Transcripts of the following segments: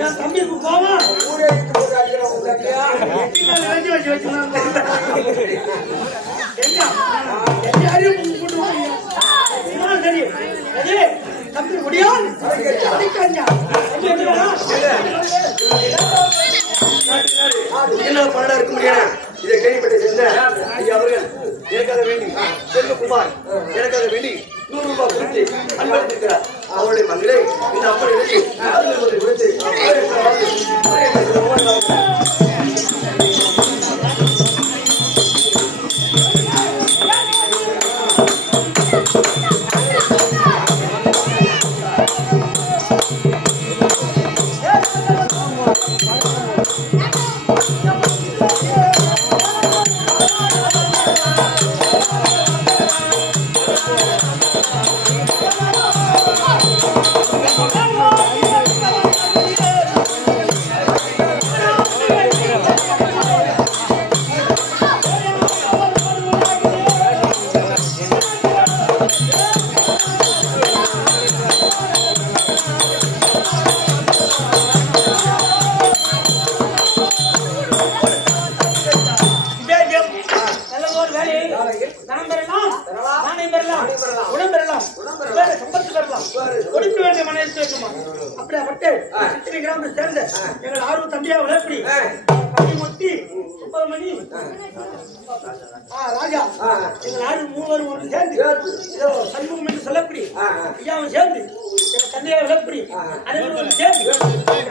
என் தம்பிக்கு போவா ஊரே அடிக்கிறோம் வச்சு வச்சுனாங்க எல்லாரையும் சரி சரி தம்பி முடியாது என்ன பணம் இருக்க முடியாது. இதை கேள்விப்பட்ட சேர்ந்த ஐயா அவர்கள் எனக்காக வேண்டி செல்வகுமார் எனக்காக வேண்டி 100 ரூபாய் கொடுத்து அன்பளித்திருக்கிறார். அவருடைய மகளே இந்த அப்படி கொடுத்து ராஜா எங்க நாடு மூவரும் ஒன்று சேர்ந்து சண்முகம் என்று சொல்லப்படி ஐயாவும் சேர்ந்து எங்க தந்தையை விளப்படி அனைவரும் சேர்ந்து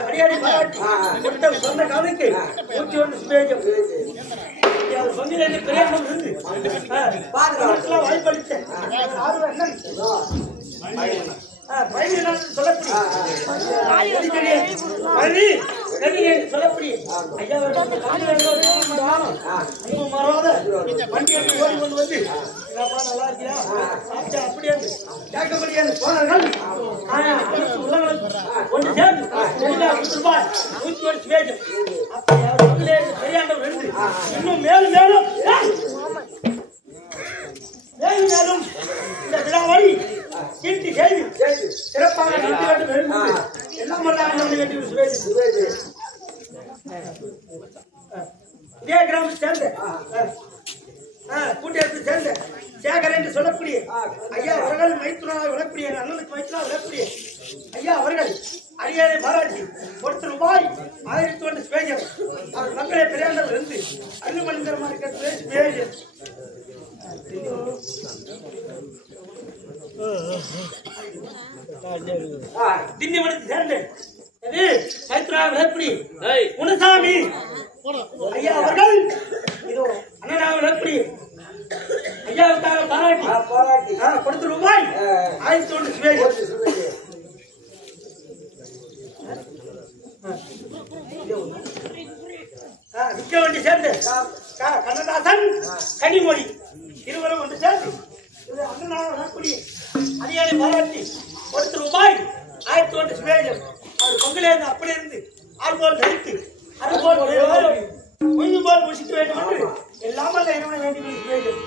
அடியாடி பாராட்டி கொடுத்த சொந்த காலைக்கு 101 சுபேஜம் சொந்த பிரயாணம் இருந்து வாய்ப்பளித்த சொல்லப்படி சொல்லப்படி ஐயா மாறாத வண்டி ஓடி கொண்டு வந்து நல்லா இருக்கியா சாப்பிட்டா அப்படியே கேட்க முடியாது போனார்கள் ஒன்று சேர்ந்து ரூபாய் 101 வேஜம் சரியானவர் என்று இன்னும் மேலும் மேலும் மேலும் மேலும் இந்த விழாவை கீர்த்தி செய்து சிறப்பாக நடத்தி வேண்டும் எல்லாம் இதே கிராமத்தை சேர்ந்த கூட்டியத்தை சேர்ந்த சேகர் என்று சொல்லக்கூடிய ஐயா அவர்கள் மைத்துனாக விளக்கூடிய அண்ணனுக்கு மைத்துனாக விளக்கூடிய ஐயா அவர்கள் அரியணை பாராட்டி கொடுத்த ரூபாய் 1001 ஸ்பேஜர் அவர் மக்களை பெரியாண்டவர் இருந்து அருள்மணிந்தரமாக இருக்கிறது ஸ்பேஜர் திண்டிவனத்தை சேர்ந்த மைத்துனாக விளக்கூடிய குணசாமி ஐயா அவர்கள் இதோ அண்ணனாக விளக்கூடிய ஐயாவுக்காக பாராட்டி கொடுத்த ரூபாய் 1001 ஸ்பேஜர் விற்க வேண்டி சேர்ந்து கண்ணதாசன் கனிமொழி இருவரும் ஒன்று சேர்ந்து அண்ணனாக வரக்கூடிய அரியணை பாராட்டி கொடுத்த ரூபாய் 1001 ஸ்பேஜர் அவர் பங்கிலே இருந்து அப்படி இருந்து ஆள்போல் தரித்து அதுபோல் கொஞ்சம் போல் முடிச்சுக்க வேண்டும் என்று எல்லாமல் இறைவனை வேண்டி ஸ்பேஜர்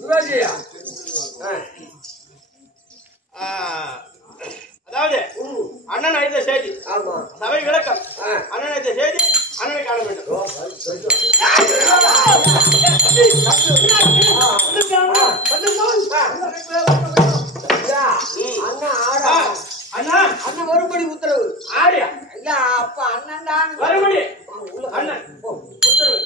சிவாஜியா அதாவது அண்ணன் அழைத்த செய்தி ஆமா சபை விளக்கம் அண்ணன் அழைத்த செய்தி அண்ணனை காண வேண்டும். அண்ணா அண்ணன் மறுபடி உத்தரவு ஆரியா இல்ல அப்ப அண்ணன் தான் மறுபடி அண்ணன் உத்தரவு.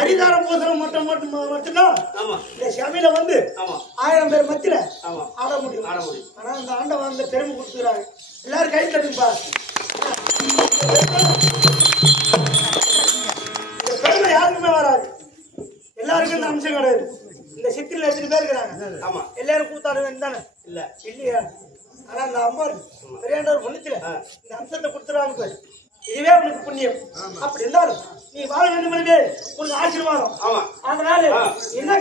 ஹரிதார பூசலம் மட்டும்தான் இந்த சபையில வந்து 1000 பேர் மத்தியில ஆட முடியும். ஆனா இந்த ஆண்டவன் அந்த பெருமை கொடுத்துக்கிறாங்க. எல்லாரும் கை தட்டுப்பா. இந்த பெருமை யாருக்குமே வராது. எல்லாருக்கும் இந்த அம்சம் கிடையாது. இந்த சித்திரில எத்தனை பேர் இருக்கிறாங்க? எல்லாரும் கூத்தாட வேண்டியதானே? இல்லையா? ஆனா அந்த அம்மா பெரியாண்டவர் பொண்ணுச்சுல இந்த அம்சத்தை கொடுத்துறாங்க. இதுவே உனக்கு புண்ணியம். அப்படி இருந்தாலும் நீ வாழ வேண்டும் உனக்கு ஆசீர்வாதம். அதனால என்ன